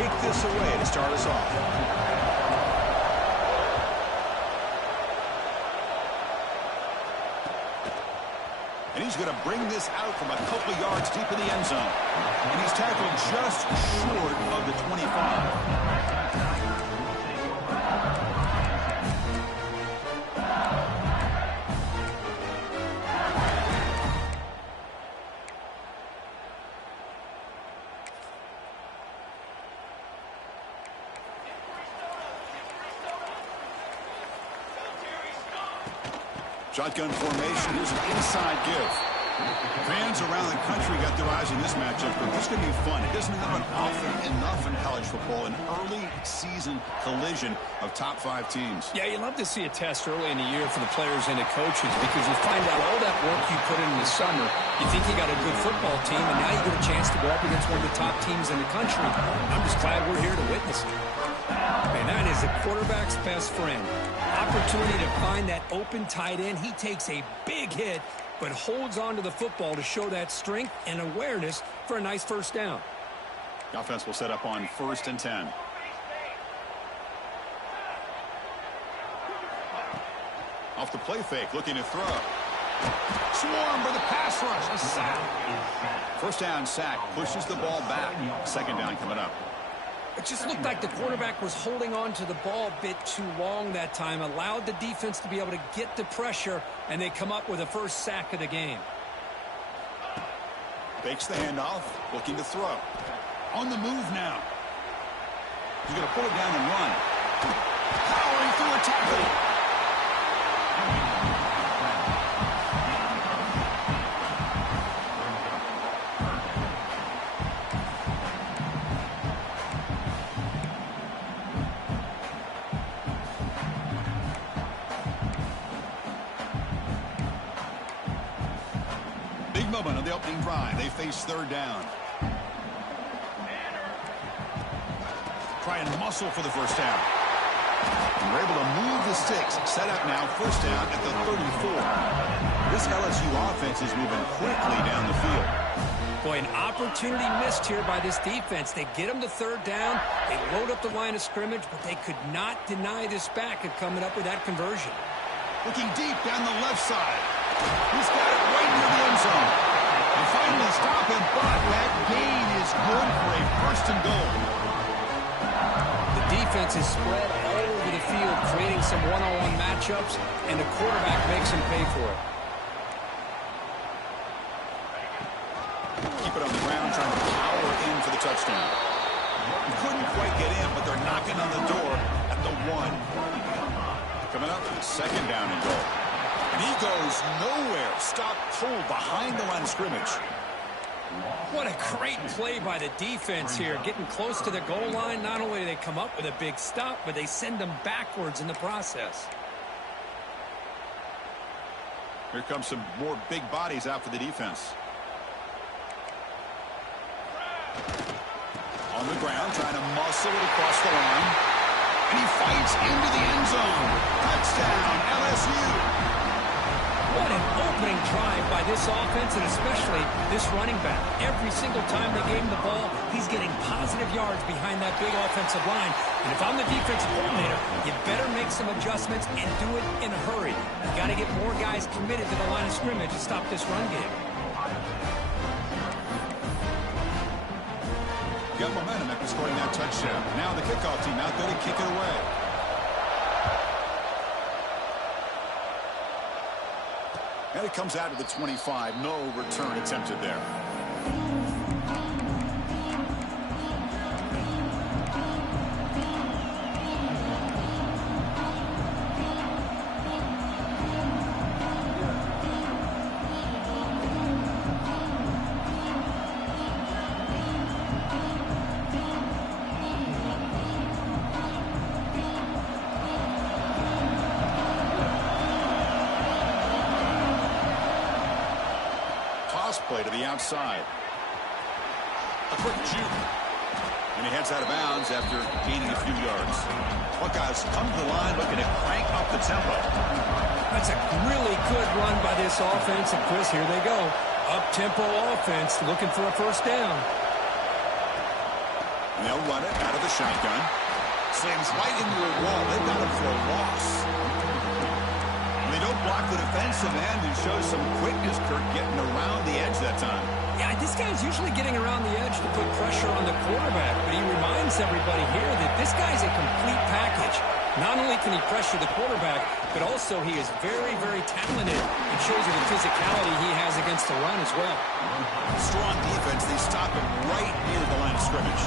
kick this away to start us off. And he's going to bring this out from a couple yards deep in the end zone. And he's tackled just short of the 25. Shotgun formation. Here's an inside give. Fans around the country got their eyes on this matchup, but this is going to be fun. It doesn't happen often enough in college football, an early season collision of top 5 teams. Yeah, you love to see a test early in the year for the players and the coaches because you find out all that work you put in the summer. You think you got a good football team, and now you get a chance to go up against one of the top teams in the country. I'm just glad we're here to witness it. Man, that is a quarterback's best friend. Opportunity to find that open tight end. He takes a big hit, but holds on to the football to show that strength and awareness for a nice first down. The offense will set up on 1st and 10. Off the play fake, looking to throw. Swarm for the pass rush. A sack. First down sack. Pushes the ball back. 2nd down coming up. It just looked like the quarterback was holding on to the ball a bit too long that time, allowed the defense to be able to get the pressure, and they come up with a first sack of the game. Fakes the handoff, looking to throw. On the move now. He's going to pull it down and run. Powering through a tackle. Moment on the opening drive. They face 3rd down. Try and muscle for the first down. And we're able to move the sticks. Set up now, 1st down at the 34. This LSU offense is moving quickly down the field. Boy, an opportunity missed here by this defense. They get them to 3rd down. They load up the line of scrimmage, but they could not deny this back of coming up with that conversion. Looking deep down the left side. He's got it right near the end zone. They finally stop him, but that gain is good for a 1st and goal. The defense is spread all over the field, creating some one-on-one matchups, and the quarterback makes him pay for it. Keep it on the ground, trying to power in for the touchdown. Couldn't quite get in, but they're knocking on the door at the 1. Coming up, 2nd down and goal. And he goes nowhere. Stop pulled behind the line of scrimmage. What a great play by the defense here. Getting close to the goal line, not only do they come up with a big stop, but they send them backwards in the process. Here comes some more big bodies out for the defense. On the ground, trying to muscle it across the line. And he fights into the end zone. Touchdown, LSU. What an opening drive by this offense, and especially this running back. Every single time they gave him the ball, he's getting positive yards behind that big offensive line. And if I'm the defensive coordinator, you better make some adjustments and do it in a hurry. You got to get more guys committed to the line of scrimmage to stop this run game. Got momentum after scoring that touchdown. Now the kickoff team out there to kick it away. And it comes out of the 25. No return attempted there. Play to the outside. A quick juke. And he heads out of bounds after gaining a few yards. Buckeyes come to the line looking to crank up the tempo. That's a really good run by this offense. And Chris, here they go. Up-tempo offense looking for a first down. And they'll run it out of the shotgun. Slams right into a wall. They've got him for a loss. They don't block the defensive end and shows some quickness, Kirk, getting around the edge that time. Yeah, this guy's usually getting around the edge to put pressure on the quarterback, but he reminds everybody here that this guy's a complete package. Not only can he pressure the quarterback, but also he is very, very talented and shows you the physicality he has against the run as well. Strong defense. They stop him right near the line of scrimmage.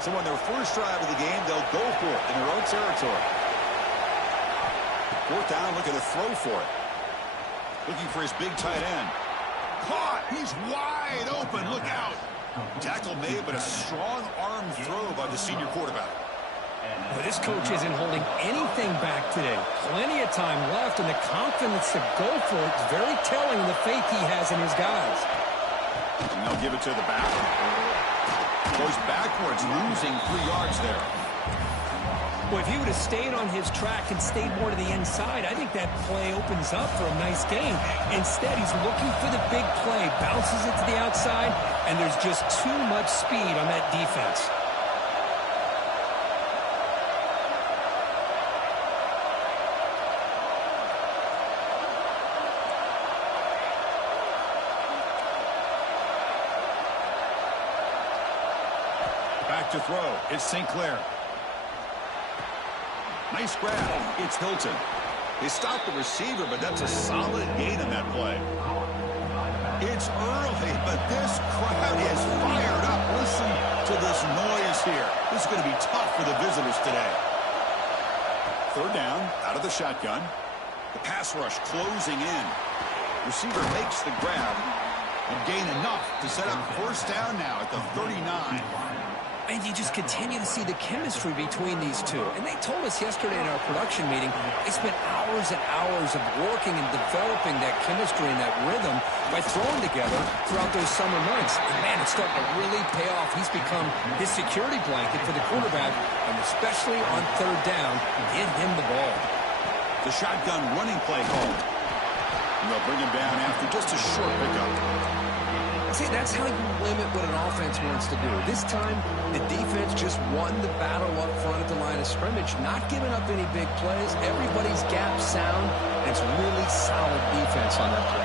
So on their first drive of the game, they'll go for it in their own territory. Fourth down, looking to throw for it. Looking for his big tight end. Caught! He's wide open. Look out! Tackle made, but a strong arm throw by the senior quarterback. Well, this coach isn't holding anything back today. Plenty of time left, and the confidence to go for it is very telling of the faith he has in his guys. And they'll give it to the back. Goes backwards, losing 3 yards there. Well, if he would have stayed on his track and stayed more to the inside, I think that play opens up for a nice gain. Instead, he's looking for the big play, bounces it to the outside, and there's just too much speed on that defense. Back to throw. It's St. Clair. Nice grab. It's Hilton. They stopped the receiver, but that's a solid gain in that play. It's early, but this crowd is fired up. Listen to this noise here. This is going to be tough for the visitors today. Third down, out of the shotgun. The pass rush closing in. Receiver makes the grab and gain enough to set up first down now at the 39. And you just continue to see the chemistry between these two. And they told us yesterday in our production meeting, they spent hours and hours of working and developing that chemistry and that rhythm by throwing together throughout those summer months. And man, it's starting to really pay off. He's become his security blanket for the quarterback, and especially on third down, get him the ball. The shotgun running play called. And they'll bring him down after just a short pickup. See, that's how you limit what an offense wants to do. This time, the defense just won the battle up front at the line of scrimmage, not giving up any big plays. Everybody's gap sound, and it's really solid defense on that play.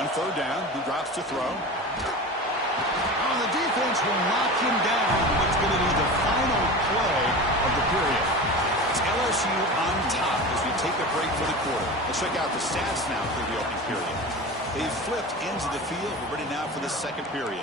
On third down, he drops to throw. Oh, the defense will knock him down. What's going to be the final play of the period? It's LSU on top as we take a break for the quarter. Let's check out the stats now for the opening period. They've flipped into the field. We're ready now for the second period.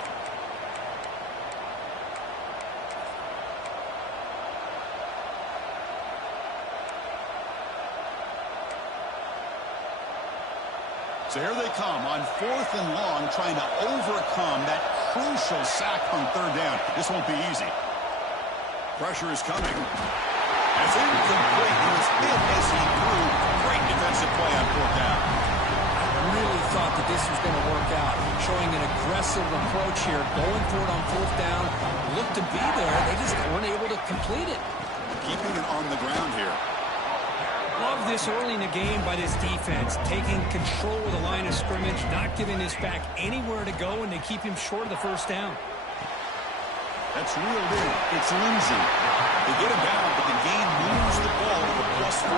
So here they come on fourth and long, trying to overcome that crucial sack on third down. This won't be easy. Pressure is coming. It's incomplete. He was hit as he threw. Great defensive play on fourth down. I really thought that this was going to work out, showing an aggressive approach here, going for it on fourth down. Looked to be there. They just weren't able to complete it. Keeping it on the ground here. Love this early in the game by this defense, taking control of the line of scrimmage, not giving this back anywhere to go, and they keep him short of the first down. That's reeled in. It's Lindsey. They get him down, but the game moves the ball to the plus 40.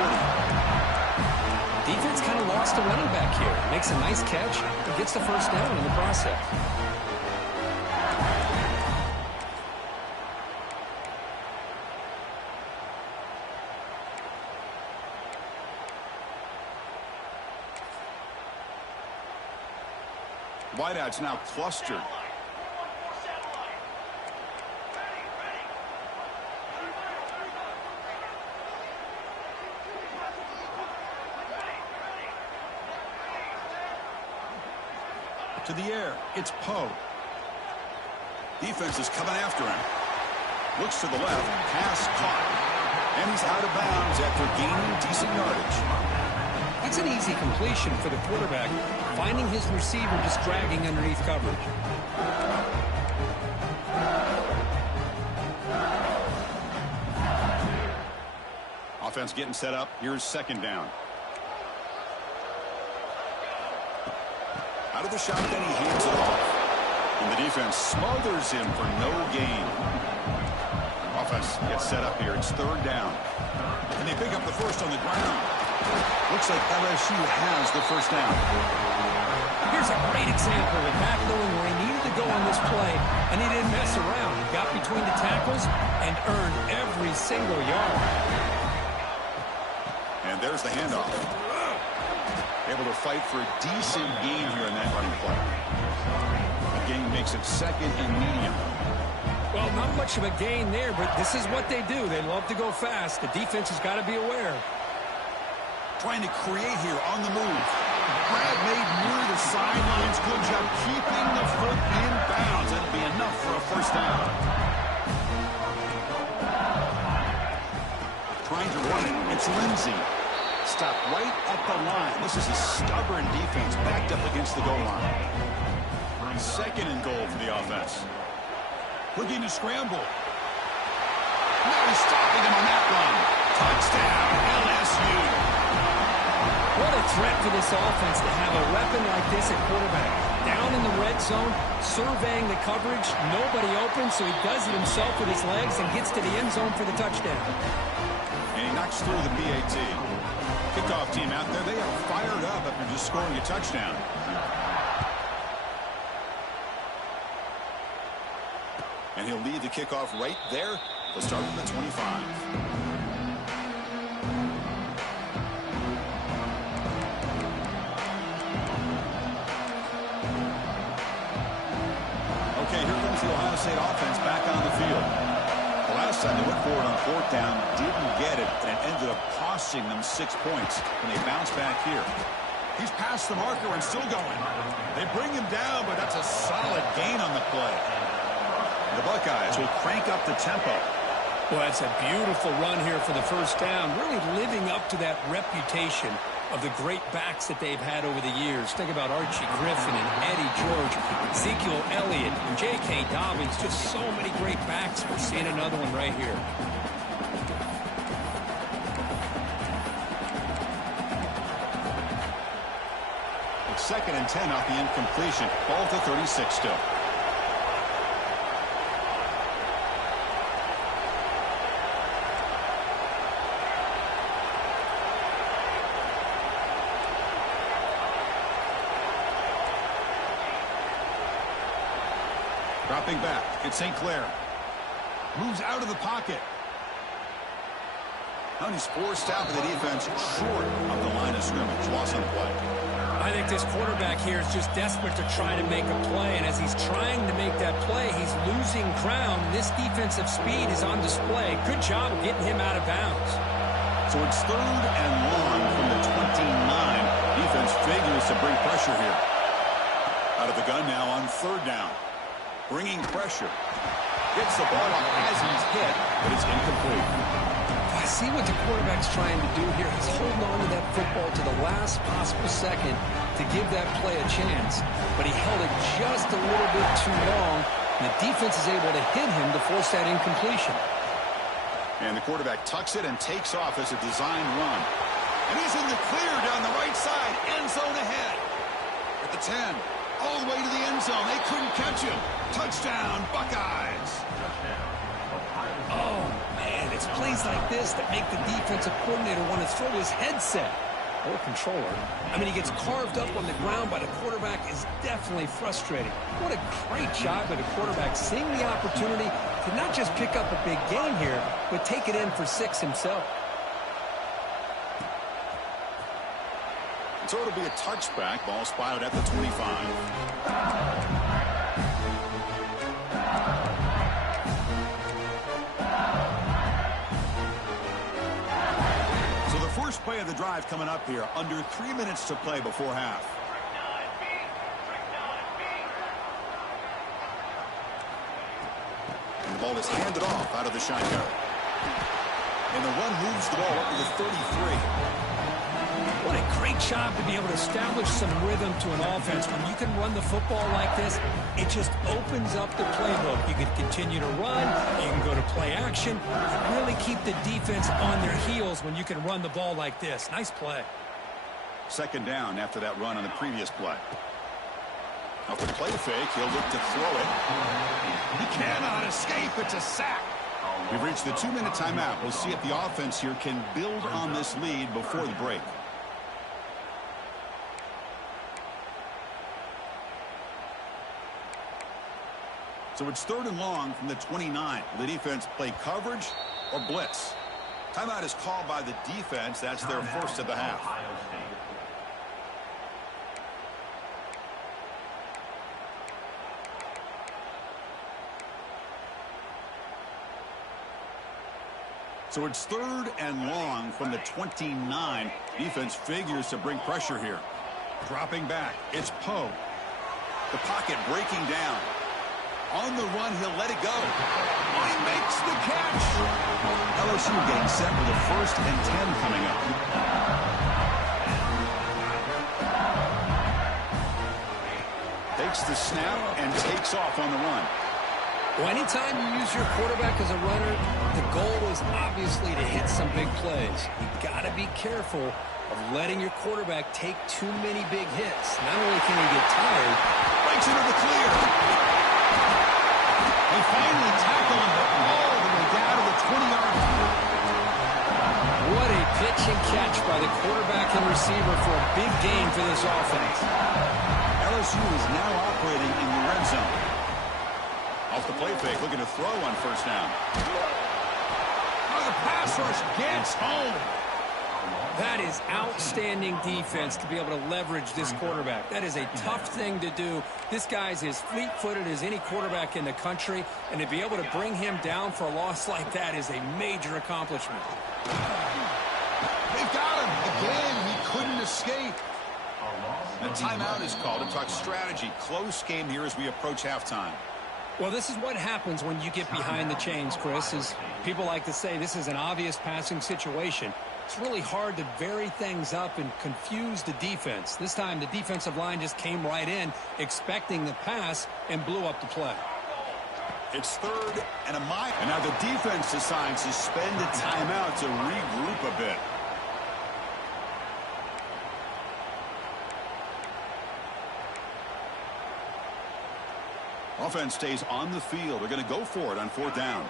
Defense kind of lost the running back here. Makes a nice catch, but gets the first down in the process. Wideouts now clustered. To the air, it's Poe. Defense is coming after him. Looks to the left, pass caught. And he's out of bounds after gaining decent yardage. That's an easy completion for the quarterback, finding his receiver just dragging underneath coverage. Offense getting set up. Here's second down. Out of the shotgun, he hands it off. And the defense smothers him for no gain. Offense gets set up here. It's third down. And they pick up the first on the ground. Looks like LSU has the first down. Here's a great example of Matt knowing where he needed to go on this play, and he didn't mess around. He got between the tackles and earned every single yard. And there's the handoff. Able to fight for a decent gain here in that running play. The gain makes it second and medium. Well, not much of a gain there, but this is what they do. They love to go fast. The defense has got to be aware. Trying to create here on the move. Grab made near the sidelines. Good job keeping the foot in bounds. That'll be enough for a first down. Trying to run it. It's Lindsey. Stopped right at the line. This is a stubborn defense backed up against the goal line. Second and goal for the offense. Looking to scramble. Now he's stopping him on that run. Touchdown, LSU. What a threat for this offense to have a weapon like this at quarterback. Down in the red zone, surveying the coverage, nobody open, so he does it himself with his legs and gets to the end zone for the touchdown. And he knocks through the BAT. Kickoff team out there, they are fired up after just scoring a touchdown. And he'll lead the kickoff right there. They'll start from the 25. Okay, here comes the Ohio State offense back on the field. The last time they went forward on fourth down, didn't get it, and it ended up costing them 6 points. And they bounce back here. He's past the marker and still going. They bring him down, but that's a solid gain on the play. The Buckeyes will crank up the tempo. Well, that's a beautiful run here for the first down, really living up to that reputation of the great backs that they've had over the years. Think about Archie Griffin and Eddie George, Ezekiel Elliott, and J.K. Dobbins. Just so many great backs. We're seeing another one right here. It's second and 10 off the incompletion. Ball to 36 still. Dropping back, it's St. Clair. Moves out of the pocket. Now he's forced out by the defense short of the line of scrimmage. Loss on play. I think this quarterback here is just desperate to try to make a play, and as he's trying to make that play, he's losing ground. This defensive speed is on display. Good job of getting him out of bounds. So it's third and long from the 29. Defense figures to bring pressure here. Out of the gun now on third down. Bringing pressure. Gets the ball up as he's hit, but it's incomplete. I see what the quarterback's trying to do here. He's holding on to that football to the last possible second to give that play a chance. But he held it just a little bit too long, and the defense is able to hit him to force that incompletion. And the quarterback tucks it and takes off as a design run. And he's in the clear down the right side. End zone ahead. At the 10. All the way to the end zone. They couldn't catch him. Touchdown, Buckeyes. Oh, man, it's plays like this that make the defensive coordinator want to throw his headset or controller. I mean, he gets carved up on the ground by the quarterback is definitely frustrating. What a great job by the quarterback seeing the opportunity to not just pick up a big gain here, but take it in for 6 himself. So it'll be a touchback. Ball spotted at the 25. So the first play of the drive coming up here. Under 3 minutes to play before half. And the ball is handed off out of the shotgun. And the run moves the ball up to the 33. What a great great job to be able to establish some rhythm to an offense. When you can run the football like this, it just opens up the playbook. You can continue to run. You can go to play action. You really keep the defense on their heels when you can run the ball like this. Nice play. Second down after that run on the previous play. Off the play fake, he'll look to throw it. He cannot escape. It's a sack. We've reached the 2-minute timeout. We'll see if the offense here can build on this lead before the break. So it's 3rd and long from the 29. Will the defense play coverage or blitz? Timeout is called by the defense. That's their first of the half. So it's 3rd and long from the 29. Defense figures to bring pressure here. Dropping back. It's Poe. The pocket breaking down. On the run, he'll let it go. Oh, he makes the catch. LSU getting set with a 1st and 10 coming up. Takes the snap and takes off on the run. Well, anytime you use your quarterback as a runner, the goal is obviously to hit some big plays. You've got to be careful of letting your quarterback take too many big hits. Not only can he get tired, breaks into the clear. They finally tackle him all the way down to the 20-yard line. What a pitch and catch by the quarterback and receiver for a big gain for this offense. LSU is now operating in the red zone. Off the play fake, looking to throw on 1st down. Oh, the pass rush gets home. That is outstanding defense to be able to leverage this quarterback. That is a tough thing to do. This guy's as fleet-footed as any quarterback in the country, and to be able to bring him down for a loss like that is a major accomplishment. They've got him. Again, he couldn't escape. A timeout is called to talk strategy. Close game here as we approach halftime. Well, this is what happens when you get behind the chains, Chris. Is people like to say this is an obvious passing situation. It's really hard to vary things up and confuse the defense. This time, the defensive line just came right in, expecting the pass, and blew up the play. It's 3rd and a mile. And now the defense decides to spend a timeout to regroup a bit. Offense stays on the field. They're going to go for it on 4th down.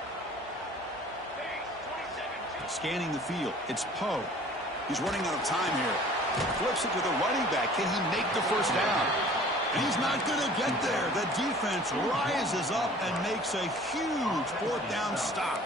Scanning the field. It's Poe. He's running out of time here. Flips it to the running back. Can he make the 1st down? And he's not going to get there. The defense rises up and makes a huge 4th down stop.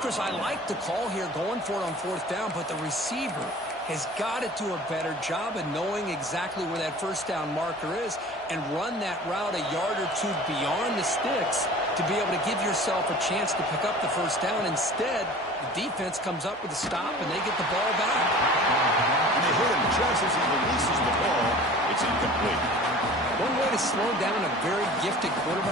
Chris, I like the call here going for it on 4th down, but the receiver has got to do a better job of knowing exactly where that 1st down marker is and run that route a yard or two beyond the sticks to be able to give yourself a chance to pick up the 1st down. Instead, the defense comes up with a stop and they get the ball back. And they hit him just as he releases the ball. It's incomplete. One way to slow down a very gifted quarterback